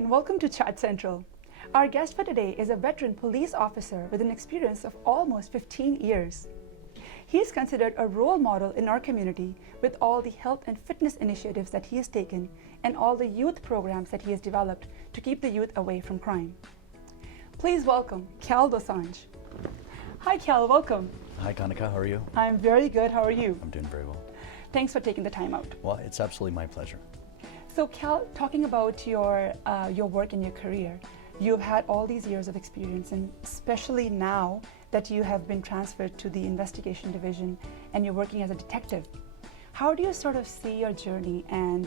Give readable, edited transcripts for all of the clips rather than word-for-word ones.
and welcome to Chat Central. Our guest for today is a veteran police officer with an experience of almost 15 years. He is considered a role model in our community with all the health and fitness initiatives that he has taken and all the youth programs that he has developed to keep the youth away from crime. Please welcome Kal Dosanjh. Hi Kal, welcome. Hi Kanika, how are you? I'm very good, how are you? I'm doing very well. Thanks for taking the time out. Well, it's absolutely my pleasure. So Kal, talking about your work and your career, you've had all these years of experience, and especially now that you have been transferred to the investigation division and you're working as a detective. How do you sort of see your journey and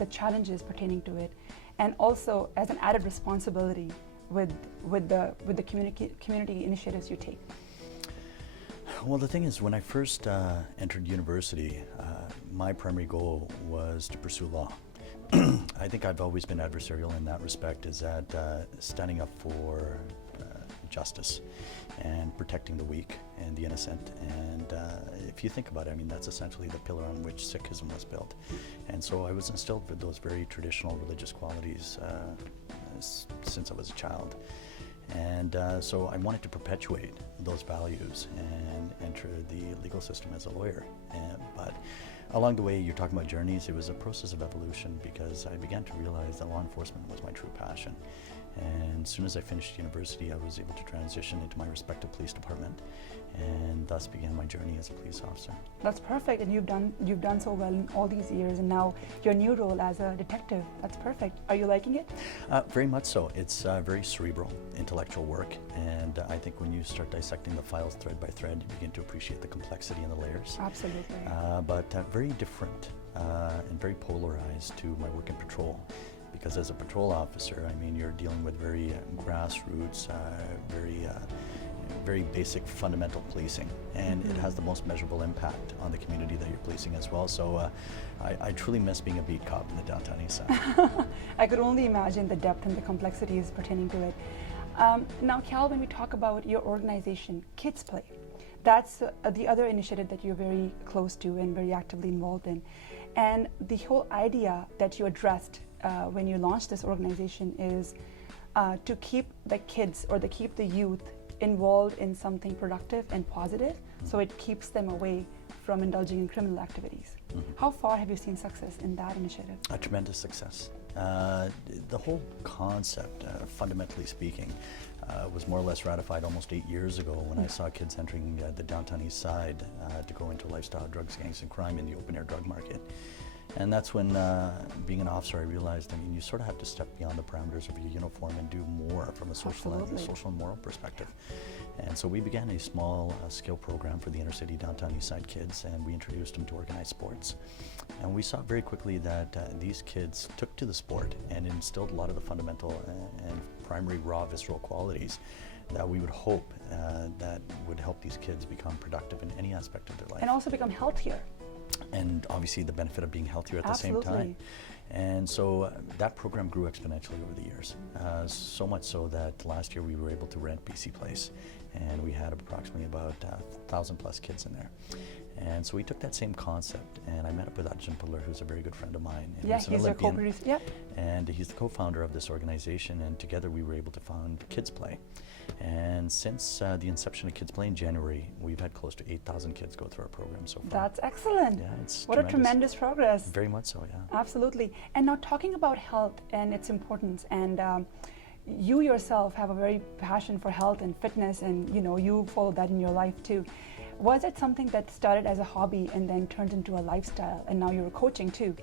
the challenges pertaining to it, and also as an added responsibility with the community initiatives you take? Well, the thing is, when I first entered university, my primary goal was to pursue law. I think I've always been adversarial in that respect, is that standing up for justice and protecting the weak and the innocent. And if you think about it, I mean, that's essentially the pillar on which Sikhism was built. And so I was instilled with those very traditional religious qualities since I was a child. And so I wanted to perpetuate those values and enter the legal system as a lawyer. But along the way, you're talking about journeys, it was a process of evolution, because I began to realize that law enforcement was my true passion. And as soon as I finished university, I was able to transition into my respective police department, and thus began my journey as a police officer. That's perfect, and you've done so well in all these years, and now your new role as a detective, that's perfect. Are you liking it? Very much so. It's very cerebral, intellectual work, and I think when you start dissecting the files thread by thread, you begin to appreciate the complexity and the layers. Absolutely. But very different and very polarized to my work in patrol. Because as a patrol officer, I mean, you're dealing with very grassroots, very basic fundamental policing, and it has the most measurable impact on the community that you're policing as well. So I truly miss being a beat cop in the downtown east side. I could only imagine the depth and the complexities pertaining to it. Now, Kal, when we talk about your organization, Kids Play, that's the other initiative that you're very close to and very actively involved in. And the whole idea that you addressed when you launched this organization is to keep the kids or to keep the youth involved in something productive and positive, so it keeps them away from indulging in criminal activities. Mm-hmm. How far have you seen success in that initiative? A tremendous success. The whole concept, fundamentally speaking, was more or less ratified almost 8 years ago when I saw kids entering the downtown east side to go into lifestyle drugs, gangs, and crime in the open-air drug market. And that's when, being an officer, I realized, I mean, you sort of have to step beyond the parameters of your uniform and do more from a social and moral perspective. And so we began a small skill program for the inner city downtown east side kids, and we introduced them to organized sports. And we saw very quickly that these kids took to the sport and instilled a lot of the fundamental and primary raw visceral qualities that we would hope that would help these kids become productive in any aspect of their life. And also become healthier. And obviously the benefit of being healthier at the same time. And so that program grew exponentially over the years. So much so that last year we were able to rent BC Place, and we had approximately about 1,000 plus kids in there. And so we took that same concept, and I met up with Ajahn Pudler, who's a very good friend of mine. And yeah, he's your co-producer. Yep. And he's the co-founder of this organization, and together we were able to found Kids Play. And since the inception of Kids Play in January, we've had close to 8,000 kids go through our program so far. That's excellent. Yeah, it's what a tremendous progress. Very much so, yeah. Absolutely. And now talking about health and its importance, and you yourself have a very passion for health and fitness, and you follow that in your life too. Was it something that started as a hobby and then turned into a lifestyle, and now you're coaching too?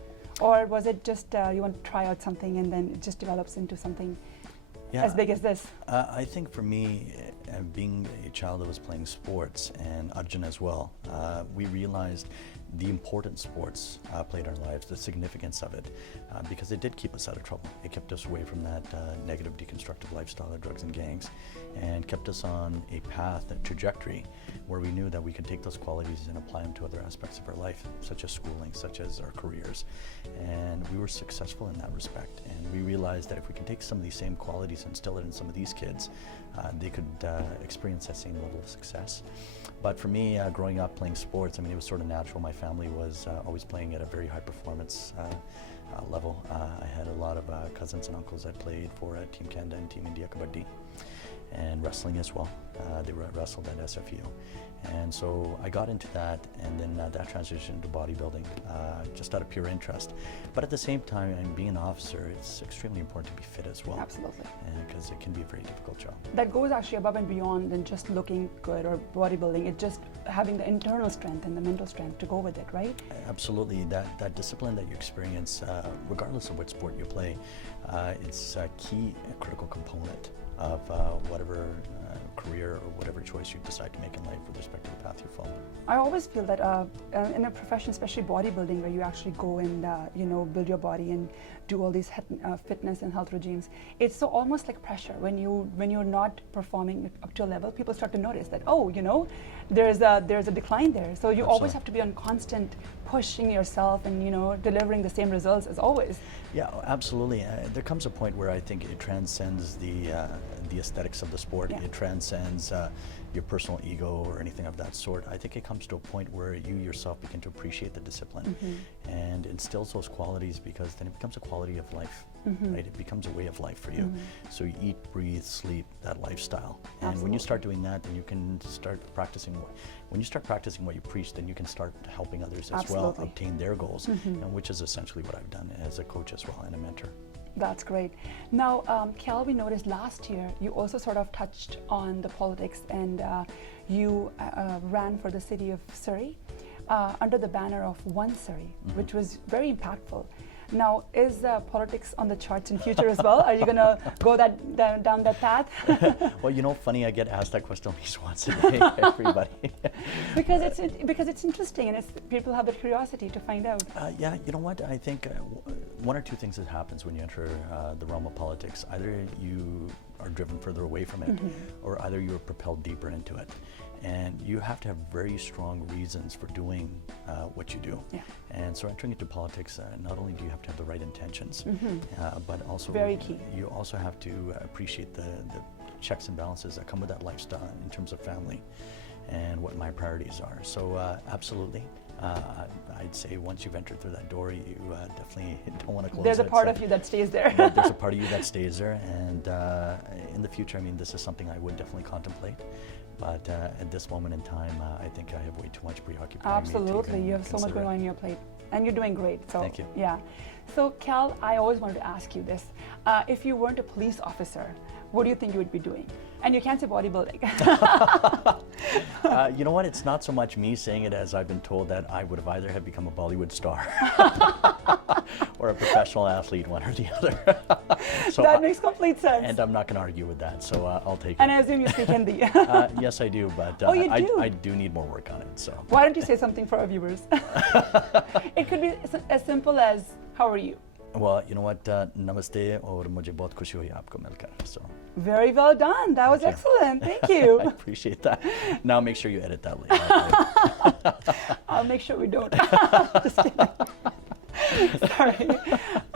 Or was it just you want to try out something and then it just develops into something as big as this? I think for me, being a child that was playing sports, and Arjun as well, we realized the importance sports played in our lives, the significance of it, because it did keep us out of trouble. It kept us away from that negative, deconstructive lifestyle of drugs and gangs, and kept us on a path, a trajectory, where we knew that we could take those qualities and apply them to other aspects of our life, such as schooling, such as our careers. And we were successful in that respect. And we realized that if we can take some of these same qualities and instill it in some of these kids, they could experience that same level of success. But for me, growing up playing sports, I mean, it was sort of natural. My family was always playing at a very high performance level. I had a lot of cousins and uncles that played for Team Canada and Team India Kabaddi, and wrestling as well. They wrestled at SFU. And so I got into that, and then that transitioned to bodybuilding, just out of pure interest. But at the same time, being an officer, it's extremely important to be fit as well. Absolutely. Because it can be a very difficult job. That goes actually above and beyond than just looking good or bodybuilding. It's just having the internal strength and the mental strength to go with it, right? Absolutely. That discipline that you experience, regardless of what sport you play, it's a key, a critical component of whatever career or whatever choice you decide to make in life with respect to the path you follow. I always feel that in a profession, especially bodybuilding, where you actually go and build your body and do all these fitness and health regimes, it's so almost like pressure. When you're not performing up to a level, people start to notice that, oh, there's a decline there. So you always have to be on constant pushing yourself and delivering the same results as always. Yeah, absolutely. There comes a point where I think it transcends the aesthetics of the sport. Yeah. It transcends your personal ego or anything of that sort. I think it comes to a point where you yourself begin to appreciate the discipline and instills those qualities, because then it becomes a quality of life, right? It becomes a way of life for you. So you eat, breathe, sleep, that lifestyle. And Absolutely. when you start doing that, then you can start practicing. When you start practicing what you preach, then you can start helping others as well obtain their goals, and which is essentially what I've done as a coach as well and a mentor. That's great. Now, Kal, we noticed last year you also sort of touched on the politics, and you ran for the city of Surrey under the banner of One Surrey, which was very impactful. Now, is politics on the charts in future as well? Are you going to go down that path? Well, funny, I get asked that question at least once a day, everybody. because it's interesting, and people have the curiosity to find out. Yeah, you know what? I think one or two things that happens when you enter the realm of politics. Either you are driven further away from it, or either you are propelled deeper into it. And you have to have very strong reasons for doing what you do. Yeah. And so entering into politics, not only do you have to have the right intentions, but also very key. You also have to appreciate the checks and balances that come with that lifestyle in terms of family and what my priorities are. So absolutely. I'd say once you've entered through that door, you definitely don't want to close it. There's a part of you that stays there. There's a part of you that stays there, and in the future, this is something I would definitely contemplate. But at this moment in time, I think I have way too much preoccupying. Absolutely, you have so much going on your plate, and you're doing great. So thank you. Yeah. So Kal, I always wanted to ask you this: if you weren't a police officer, what do you think you would be doing? And you can't say bodybuilding. You know what? It's not so much me saying it as I've been told that I would have either have become a Bollywood star or a professional athlete, one or the other. So that makes complete sense. And I'm not going to argue with that, so I'll take it. And I assume you speak Hindi. Yes, I do, but oh, you do? I do need more work on it. So why don't you say something for our viewers? It could be as simple as, how are you? Well, you know what? Namaste, और मुझे बहुत खुशी हुई आपको मिलकर. So. Very well done. That was excellent. Thank you. I appreciate that. Now make sure you edit that later. I'll make sure we don't. Just kidding. Sorry.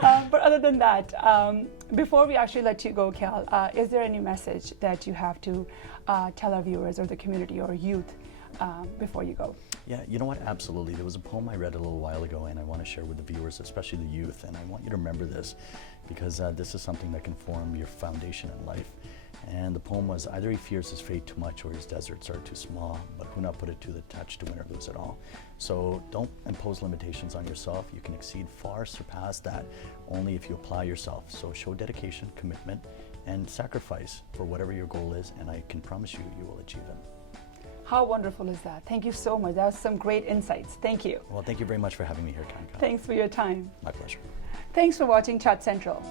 But other than that, before we actually let you go, Kal, is there any message that you have to tell our viewers or the community or youth before you go? Yeah, you know what? Absolutely. There was a poem I read a little while ago, and I want to share with the viewers, especially the youth, and I want you to remember this, because this is something that can form your foundation in life. And the poem was, either he fears his fate too much or his deserts are too small, but who not put it to the touch to win or lose it all. So don't impose limitations on yourself. You can exceed far, surpass that, only if you apply yourself. So show dedication, commitment, and sacrifice for whatever your goal is, and I can promise you, you will achieve it. How wonderful is that? Thank you so much. That was some great insights. Thank you. Well, thank you very much for having me here, Kanka. Thanks for your time. My pleasure. Thanks for watching Chat Central.